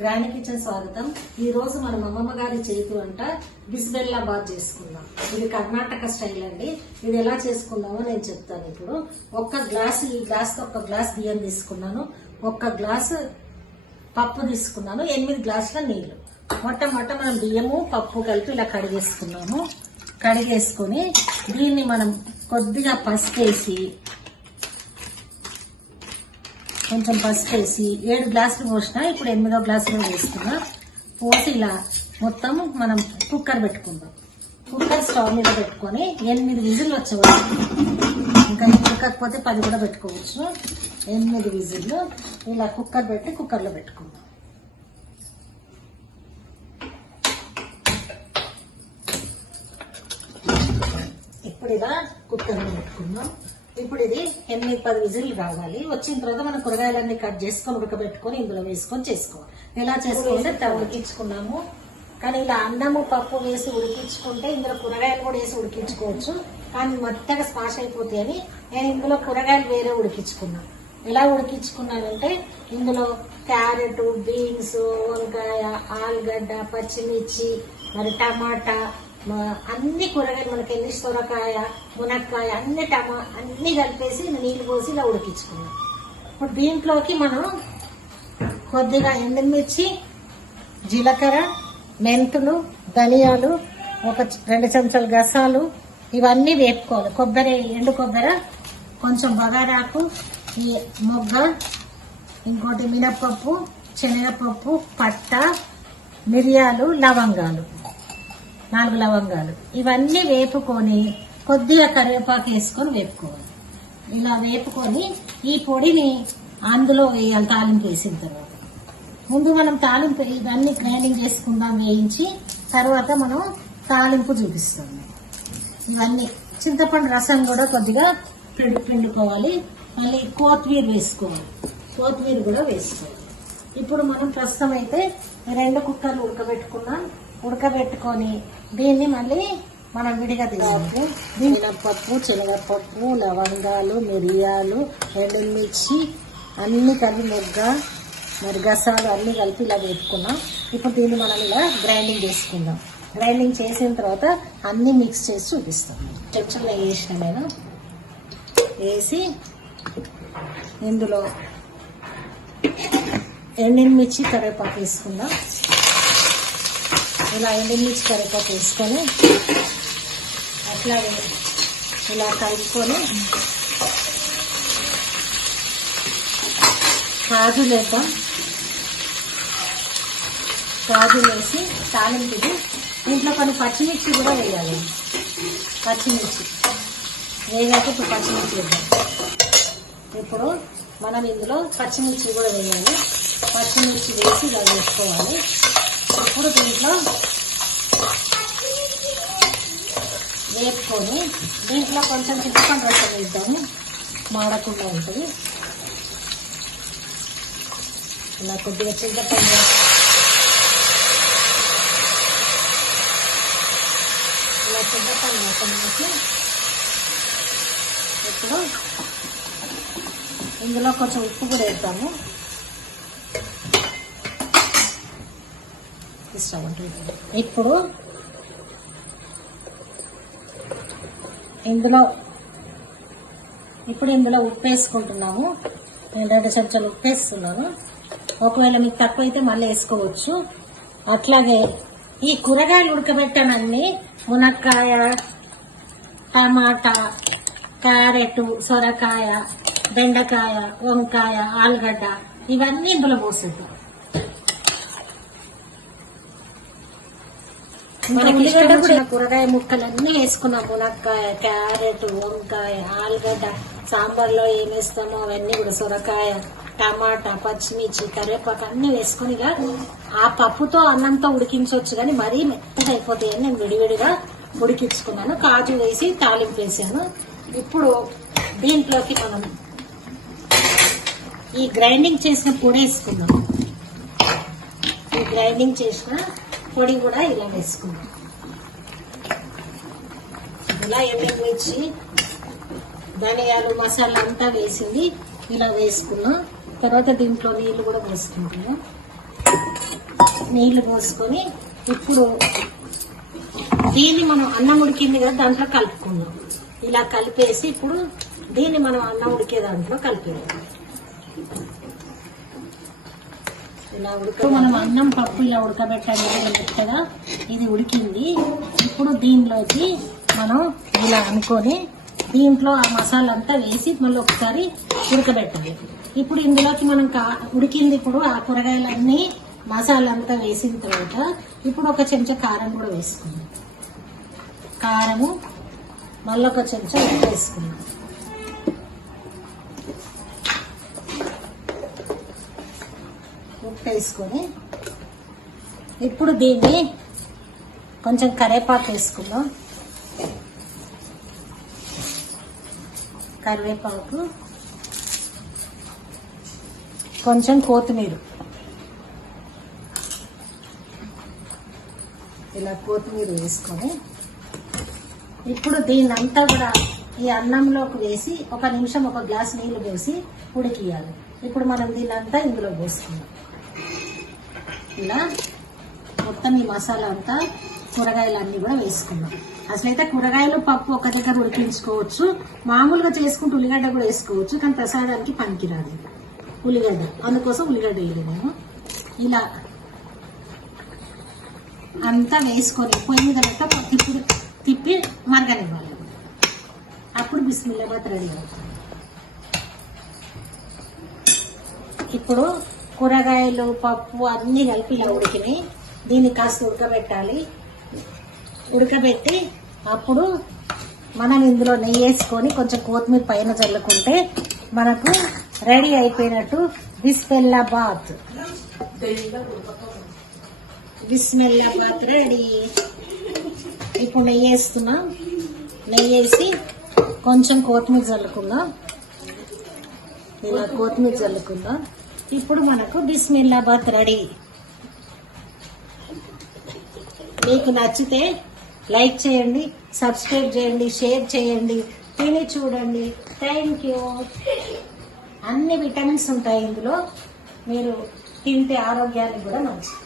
Grand kitchen స్వాగతం. ఈ రోజు మన అమ్మమ్మ గారి చేతి వంట బిస్బెల్లాబాద్ చేసుకుందాం. ఇది కర్ణాటక స్టైల్ అండి. ఇది ఎలా చేసుకుందామో నేను చెప్తాను. ఇప్పుడు ఈ గ్లాస్ ఒక గ్లాస్ బియ్యం తీసుకున్నాను, ఒక గ్లాసు పప్పు తీసుకున్నాను, 8 గ్లాసుల నీళ్లు. మొట్ట మనం బియ్యము పప్పు కలిపి ఇలా కడిగేసుకున్నాము. కడిగేసుకుని దీన్ని మనం కొద్దిగా పసుపేసి కొంచెం పసుపు వేసి 7 గ్లాసులు పోసిన, ఇప్పుడు 8వ గ్లాసులో వేసుకున్నా. పోసి ఇలా మొత్తం మనం కుక్కర్ పెట్టుకుందాం. కుక్కర్ స్టవ్ మీద పెట్టుకొని 8 విజిల్ వచ్చేవాళ్ళు, ఇంకా ఉడకకపోతే 10 కూడా పెట్టుకోవచ్చు. 8 విజిల్లు ఇలా కుక్కర్ పెట్టి కుక్కర్లో పెట్టుకుందాం. ఇప్పుడు ఇలా కుక్కర్లో పెట్టుకుందాం. ఇప్పుడు ఇది 8-10 విజిల్ రావాలి. వచ్చిన తర్వాత మనం కూరగాయలన్నీ కట్ చేసుకొని ఉడకబెట్టుకొని ఇందులో వేసుకొని చేసుకోవాలి. ఎలా చేసుకోవాలంటే ఉడికించుకున్నాము. కానీ ఇలా అన్నము పప్పు వేసి ఉడికించుకుంటే ఇందులో కూరగాయలు కూడా వేసి ఉడికించుకోవచ్చు, కానీ మెత్తగా స్మాష్ అయిపోతాయని నేను ఇందులో కూరగాయలు వేరే ఉడికించుకున్నాను. ఎలా ఉడికించుకున్నానంటే ఇందులో క్యారెట్, బీన్స్, వంకాయ, ఆలుగడ్డ, పచ్చిమిర్చి, మరి టమాటా, అన్ని కూరగాయలు మనకి ఎన్ని సొరకాయ, మునక్కాయ అన్ని కలిపేసి నీళ్లు పోసి ఇలా ఉడికించుకున్నాం. ఇప్పుడు దీంట్లోకి మనం కొద్దిగా ఎండుమిర్చి, జీలకర్ర, మెంతులు, ధనియాలు, ఒక 2 చెంచాలు గసాలు ఇవన్నీ వేపుకోవాలి. ఎండు కొబ్బరి, కొంచెం బగారాకు, ఈ మొగ్గ, ఇంకోటి మినప్పప్పు, శనగపప్పు, పట్ట, మిరియాలు, లవంగాలు, 4 లవంగాలు ఇవన్నీ వేపుకొని కొద్దిగా కరివేపాకు వేసుకొని వేపుకోవాలి. ఇలా వేపుకొని ఈ పొడిని అందులో వేయాలి. తాలింపు వేసిన తర్వాత ముందు మనం తాలింపు ఇవన్నీ గ్రైండింగ్ చేసుకుందాం వేయించి, తర్వాత మనం తాలింపు చూపిస్తాం. ఇవన్నీ చింతపండు రసం కూడా కొద్దిగా పిండుకోవాలి. మళ్ళీ కొత్తిమీర వేసుకోవాలి. కొత్తిమీర కూడా వేసుకోవాలి. ఇప్పుడు మనం ప్రస్తుతం అయితే 2 కుక్కర్లు ఉడకబెట్టుకొని దీన్ని మళ్ళీ మనం విడిగా తీసుకోవాలి. మినప్పప్పు, శనగపప్పు, లవంగాలు, మిరియాలు, ఎండుమిర్చి అన్ని కలిపి మొగ్గ, మరి గసాలు అన్ని కలిపి ఇలా వేపుకున్నాం. ఇప్పుడు దీన్ని మనం ఇలా గ్రైండింగ్ చేసుకుందాం. గ్రైండింగ్ చేసిన తర్వాత అన్ని మిక్స్ చేసి చూపిస్తాం. చెంచాలు వేసిన నేను వేసి ఇందులో ఎండుమిర్చి, కరివేపాకు వేసుకుందాం. ఇలా ఎండుమిర్చి, కరివేపాకు వేసుకొని అట్లాగే ఇలా కలుపుకొని కాజులు వేద్దాం. కాజులు వేసి తాలింపుది దీంట్లో కొన్ని పచ్చిమిర్చి కూడా వేయాలి. పచ్చిమిర్చి వేయాక ఇప్పుడు పచ్చిమిర్చి వేద్దాం. ఇప్పుడు మనం ఇందులో పచ్చిమిర్చి కూడా వేయాలి. పచ్చిమిర్చి వేసి ఇలా వేసుకోవాలి. ఇప్పుడు దీంట్లో వేపుకొని దీంట్లో కొంచెం చింతపండు రసం వేద్దాము, మాడకుండా ఉంటుంది. ఇలా కొద్దిగా చింతపండు రసం వేసి ఇప్పుడు ఇందులో కొంచెం ఉప్పు కూడా వేద్దాము. ఇప్పుడు ఇందులో ఉప్పు వేసుకుంటున్నాము. నేను 2 చెంచాలు ఉప్పు వేస్తున్నాను. ఒకవేళ మీకు తక్కువ అయితే మళ్ళీ వేసుకోవచ్చు. అట్లాగే ఈ కూరగాయలు ఉడకబెట్టానన్ని మునక్కాయ, టమాటా, క్యారెట్, సొరకాయ, బెండకాయ, వంకాయ, ఆలుగడ్డ ఇవన్నీ ఇందులో పోసేద్దాం. మనకి ఇష్టమైన కూరగాయ ముక్కలన్నీ వేసుకున్నాం. మునక్కాయ, క్యారెట్, వంకాయ, ఆలుగడ్డ, సాంబార్లో ఏమేస్తామో అవన్నీ కూడా సొరకాయ, టమాటా, పచ్చిమిర్చి, కరివేపాకు అన్ని వేసుకుని ఆ పప్పుతో అన్నంతో ఉడికించవచ్చు, కానీ మరీ మెత్తగా అయిపోతాయని నేను విడివిడిగా ఉడికించుకున్నాను. కాజు వేసి తాలింపు వేసాను. ఇప్పుడు దీంట్లోకి మనం ఈ గ్రైండింగ్ చేసిన పొడి వేసుకుందాం. ఈ గ్రైండింగ్ చేసిన పొడి కూడా ఇలా వేసుకుందాం. ఇలా ఎండుమిర్చి, ధనియాలు, మసాలా అంతా వేసింది ఇలా వేసుకున్నాం. తర్వాత దీంట్లో నీళ్లు కూడా వేసుకుంటున్నాం. నీళ్లు పోసుకొని ఇప్పుడు దీన్ని మనం అన్నం ఉడికింది కదా దాంట్లో కలుపుకుందాం. ఇలా కలిపేసి ఇప్పుడు దీన్ని మనం అన్నం ఉడికే దాంట్లో కలిపేద్దాం. ఇలా మనం అన్నం పప్పు ఇలా ఉడకబెట్టాలి కదా, ఇది ఉడికింది. ఇప్పుడు దీనిలోకి మనం ఇలా అనుకొని దీంట్లో ఆ మసాలా అంతా వేసి మళ్ళీ ఒకసారి ఉడకబెట్టాలి. ఇప్పుడు ఇందులోకి మనం ఉడికింది ఇప్పుడు ఆ కూరగాయలన్నీ మసాలా అంతా వేసిన తర్వాత ఇప్పుడు ఒక చెంచా కారం కూడా వేసుకుందాం. కారము మళ్ళీ ఒక చెంచా ఉప్పు వేసుకుందాం. ఉప్పు వేసుకొని ఇప్పుడు దీన్ని కొంచెం కరివేపాకు వేసుకుందాం. కరివేపాకు, కొంచెం కొత్తిమీర, ఇలా కొత్తిమీర వేసుకొని ఇప్పుడు దీన్నంతా కూడా ఈ అన్నంలోకి వేసి ఒక నిమిషం ఒక గ్లాస్ నీళ్లు పోసి ఉడికియాలి. ఇప్పుడు మనం దీన్నంతా ఇందులో పోసుకుందాం. ఇలా మొత్తం ఈ మసాలా అంతా కూరగాయలు అన్ని కూడా వేసుకున్నాం. అసలైతే కూరగాయలు పప్పు ఒక దగ్గర ఉడికించుకోవచ్చు, మామూలుగా చేసుకుంటూ ఉల్లిగడ్డ కూడా వేసుకోవచ్చు, కానీ ప్రసాదానికి పనికిరాదు ఉల్లిగడ్డ, అందుకోసం ఉల్లిగడ్డ వేయలేదు నేను. ఇలా అంతా వేసుకొని పొయ్యి మీద తిప్పి మరగనివ్వాలి. అప్పుడు బిస్మిల్లాబాత్ రెడీ అవుతుంది. ఇప్పుడు కూరగాయలు పప్పు అన్ని కలిపి ఇలా ఉడికినాయి. దీన్ని కాస్త ఉడకబెట్టాలి. ఉడకబెట్టి అప్పుడు మనం ఇందులో నెయ్యి వేసుకొని కొంచెం కొత్తిమీర పైన చల్లుకుంటే మనకు రెడీ అయిపోయినట్టు బిస్మిల్లాబాత్. బిస్మిల్లాబాత్ రెడీ. ఇప్పుడు నెయ్యి వేస్తున్నాం. నెయ్యి వేసి కొంచెం కొత్తిమీర చల్లుకుందాం. ఇలా కొత్తిమీర చల్లుకుందాం. ఇప్పుడు మనకు బిస్మిల్లాబాత్ రెడీ. మీకు నచ్చితే లైక్ చేయండి, సబ్స్క్రైబ్ చేయండి, షేర్ చేయండి, తిని చూడండి. Thank you. అన్ని విటమిన్స్ ఉంటాయి ఇందులో, మీరు తింటే ఆరోగ్యానికి కూడా మంచిది.